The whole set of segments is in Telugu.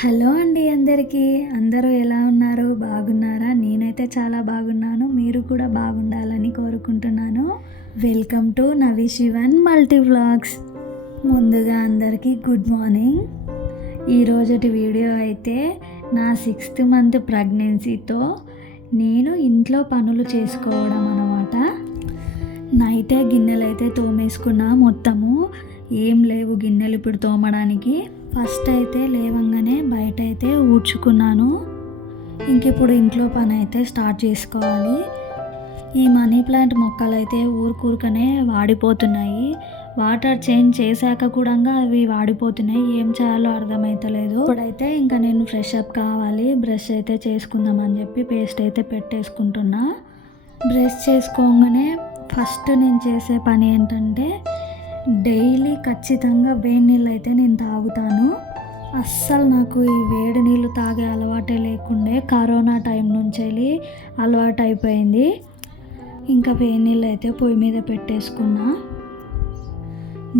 హలో అండి అందరికీ. అందరూ ఎలా ఉన్నారు? బాగున్నారా? నేనైతే చాలా బాగున్నాను. మీరు కూడా బాగుండాలని కోరుకుంటున్నాను. Welcome to Navi Sivan multi vlogs. ముందుగా అందరికీ గుడ్ మార్నింగ్. ఈరోజుటి వీడియో అయితే నా 6th మంత్ ప్రెగ్నెన్సీతో నేను ఇంట్లో పనులు చేసుకోవడం అన్నమాట. నైటే గిన్నెలు అయితే తోమేసుకున్నా. మొత్తము ఏం లేవు గిన్నెలు ఇప్పుడు తోమడానికి. ఫస్ట్ అయితే లేవంగానే బయట అయితే ఊడ్చుకున్నాను. ఇంక ఇప్పుడు ఇంట్లో పని అయితే స్టార్ట్ చేసుకోవాలి. ఈ మనీ ప్లాంట్ మొక్కలు అయితే ఊరుకూరుకనే వాడిపోతున్నాయి. వాటర్ చేంజ్ చేశాక కూడా అవి వాడిపోతున్నాయి. ఏం చేయాలో అర్థమవుతలేదు. ఇప్పుడైతే ఇంకా నేను ఫ్రెష్ అప్ కావాలి. బ్రష్ అయితే చేసుకుందామని చెప్పి పేస్ట్ అయితే పెట్టేసుకుంటున్నా. బ్రష్ చేసుకోగానే ఫస్ట్ నేను చేసే పని ఏంటంటే డైలీ ఖచ్చితంగా వేడి నీళ్ళు అయితే నేను తాగుతాను. అస్సలు నాకు ఈ వేడి నీళ్ళు తాగే అలవాటే లేకుండే. కరోనా టైం నుంచి అలవాటు అయిపోయింది. ఇంకా వేడి నీళ్ళు అయితే పొయ్యి మీద పెట్టేసుకున్నా.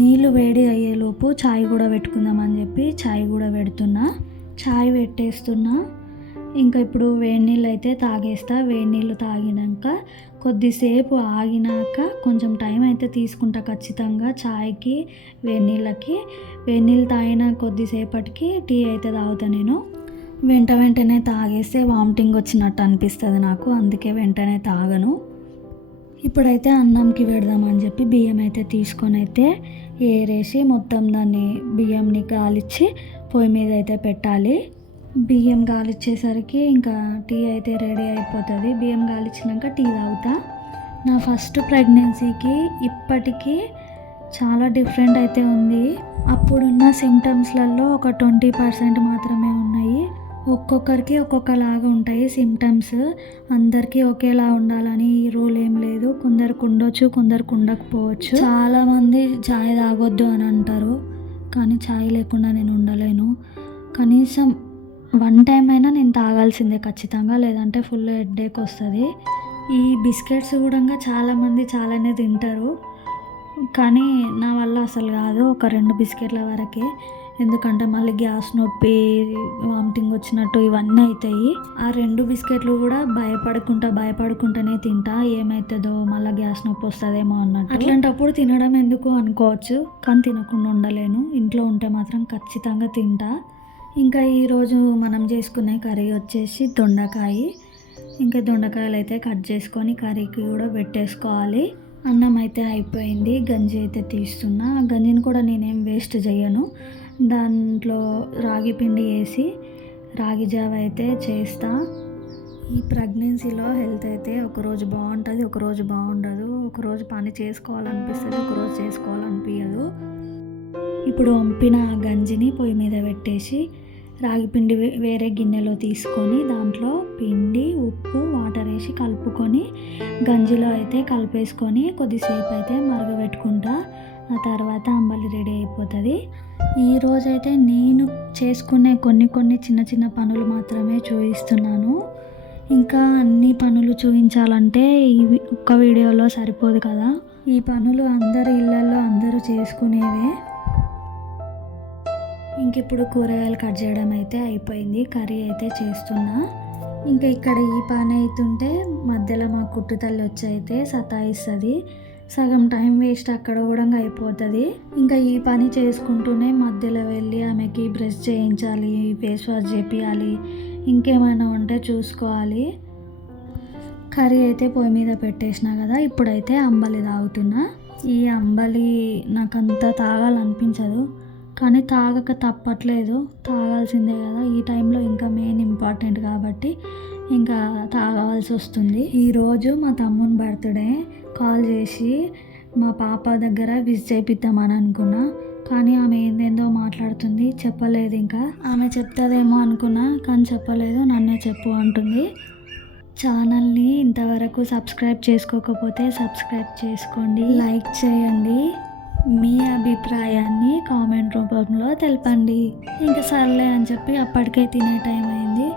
నీళ్ళు వేడి అయ్యేలోపు ఛాయ్ కూడా పెట్టుకుందామని చెప్పి ఛాయ్ కూడా పెడుతున్నా. ఛాయ్ పెట్టేస్తున్నా. ఇంకా ఇప్పుడు వేడి నీళ్ళు అయితే తాగేస్తా. వేడి నీళ్ళు తాగినాక కొద్దిసేపు ఆగినాక కొంచెం టైం అయితే తీసుకుంటా ఖచ్చితంగా ఛాయ్కి వేడి నీళ్ళకి. వేడి నీళ్ళు తాగిన కొద్దిసేపటికి టీ అయితే తాగుతా నేను. వెంటనే తాగేస్తే వామిటింగ్ వచ్చినట్టు అనిపిస్తుంది నాకు. అందుకే వెంటనే తాగను. ఇప్పుడైతే అన్నంకి పెడదామని చెప్పి బియ్యం అయితే తీసుకొని అయితే ఏరేసి మొత్తం దాన్ని బియ్యంని గాలిచ్చి పొయ్యి మీద అయితే పెట్టాలి. బియ్యం గాలిచ్చేసరికి ఇంకా టీ అయితే రెడీ అయిపోతుంది. బియ్యం గాలిచ్చినాక టీ తాగుతా. నా ఫస్ట్ ప్రెగ్నెన్సీకి ఇప్పటికీ చాలా డిఫరెంట్ అయితే ఉంది. అప్పుడున్న సిమ్టమ్స్లలో ఒక 20% మాత్రమే ఉన్నాయి. ఒక్కొక్కరికి ఒక్కొక్కలాగా ఉంటాయి సిమ్టమ్స్. అందరికీ ఒకేలా ఉండాలని ఈ రూల్ ఏం లేదు. కొందరికి ఉండొచ్చు, కొందరికి ఉండకపోవచ్చు. చాలామంది ఛాయ్ తాగొద్దు అని అంటారు, కానీ ఛాయ్ లేకుండా నేను ఉండలేను. కనీసం 1 టైం అయినా నేను తాగాల్సిందే ఖచ్చితంగా, లేదంటే ఫుల్ హెడేక్ వస్తుంది. ఈ బిస్కెట్స్ కూడా చాలామంది చాలానే తింటారు, కానీ నా వల్ల అసలు కాదు. ఒక 2 బిస్కెట్ల వరకే. ఎందుకంటే మళ్ళీ గ్యాస్ నొప్పి, వామిటింగ్ వచ్చినట్టు ఇవన్నీ అవుతాయి. ఆ 2 బిస్కెట్లు కూడా భయపడుకుంటూనే తింటా. ఏమవుతుందో మళ్ళీ గ్యాస్ నొప్పి వస్తుందేమో అన్నట్టు. అట్లాంటప్పుడు తినడం ఎందుకు అనుకోవచ్చు, కానీ తినకుండా ఉండలేను. ఇంట్లో ఉంటే మాత్రం ఖచ్చితంగా తింటా. ఇంకా ఈరోజు మనం చేసుకునే కర్రీ వచ్చేసి దొండకాయ. ఇంకా దొండకాయలు అయితే కట్ చేసుకొని కర్రీకి కూడా పెట్టేసుకోవాలి. అన్నం అయితే అయిపోయింది. గంజి అయితే తీస్తున్నా. ఆ గంజిని కూడా నేనేం వేస్ట్ చేయను. దాంట్లో రాగి పిండి వేసి రాగి జావ అయితే చేస్తా. ఈ ప్రెగ్నెన్సీలో హెల్త్ అయితే ఒకరోజు బాగుంటుంది, ఒకరోజు బాగుండదు. ఒకరోజు పని చేసుకోవాలనిపిస్తుంది, ఒకరోజు చేసుకోవాలనిపించదు. ఇప్పుడు వంపిన ఆ గంజిని పొయ్యి మీద పెట్టేసి రాగి పిండి వేరే గిన్నెలో తీసుకొని దాంట్లో పిండి, ఉప్పు, వాటర్ వేసి కలుపుకొని గంజిలో అయితే కలిపేసుకొని కొద్దిసేపు అయితే మరగబెట్టుకుంటా. ఆ తర్వాత అంబలి రెడీ అయిపోతుంది. ఈరోజైతే నేను చేసుకునే కొన్ని చిన్న పనులు మాత్రమే చూపిస్తున్నాను. ఇంకా అన్ని పనులు చూపించాలంటే ఈ ఒక్క వీడియోలో సరిపోదు కదా. ఈ పనులు అందరి ఇళ్ళల్లో అందరూ చేసుకునేవే. ఇంక ఇప్పుడు కూరగాయలు కట్ చేయడం అయితే అయిపోయింది. కర్రీ అయితే చేస్తున్నా. ఇంకా ఇక్కడ ఈ పని అవుతుంటే మధ్యలో మా కుట్టు తల్లి వచ్చి అయితే సతాయిస్తుంది. సగం టైం వేస్ట్ అక్కడ కూడా అయిపోతుంది. ఇంకా ఈ పని చేసుకుంటూనే మధ్యలో వెళ్ళి ఆమెకి బ్రష్ చేయించాలి, ఫేస్ వాష్ చేపియాలి, ఇంకేమైనా ఉంటే చూసుకోవాలి. కర్రీ అయితే పొయ్యి మీద పెట్టేసిన కదా. ఇప్పుడైతే అంబలి తాగుతున్నా. ఈ అంబలి నాకంత తాగాలనిపించదు, కానీ తాగక తప్పట్లేదు, తాగాల్సిందే కదా. ఈ టైంలో ఇంకా మెయిన్ ఇంపార్టెంట్ కాబట్టి ఇంకా తాగాల్సి వస్తుంది. ఈరోజు మా తమ్ముని బర్త్డే. కాల్ చేసి మా పాప దగ్గర విష్ చేపిద్దామని అనుకున్నా, కానీ ఆమె ఏందేందో మాట్లాడుతుంది, చెప్పలేదు. ఇంకా ఆమె చెప్తుందేమో అనుకున్నా, కానీ చెప్పలేదు. నన్నే చెప్పు అంటుంది. ఛానల్ని ఇంతవరకు సబ్స్క్రైబ్ చేసుకోకపోతే సబ్స్క్రైబ్ చేసుకోండి, లైక్ చేయండి, మీ అభిప్రాయాన్ని కామెంట్ రూపంలో తెలపండి. ఇంకా సర్లే అని చెప్పి అప్పటికే తినే టైం అయింది.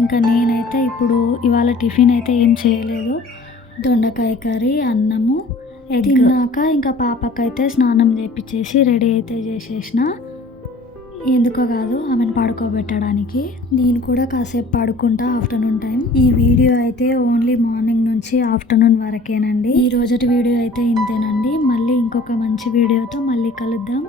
ఇంకా నేనైతే ఇప్పుడు ఇవాళ టిఫిన్ అయితే ఏం చేయలేదు. దొండకాయ కర్రీ, అన్నము, ఎగ్ తిన్నాక ఇంకా పాపకైతే స్నానం చేపించేసి రెడీ అయితే చేసేసిన. ఎందుకో కాదు ఆమెను పడుకోబెట్టడానికి. నేను కూడా కాసేపు పడుకుంటా ఆఫ్టర్నూన్ టైం. ఈ వీడియో అయితే ఓన్లీ మార్నింగ్ నుంచి ఆఫ్టర్నూన్ వరకేనండి. ఈ రోజటి వీడియో అయితే ఇంతేనండి. మళ్ళీ ఇంకొక మంచి వీడియోతో మళ్ళీ కలుద్దాం.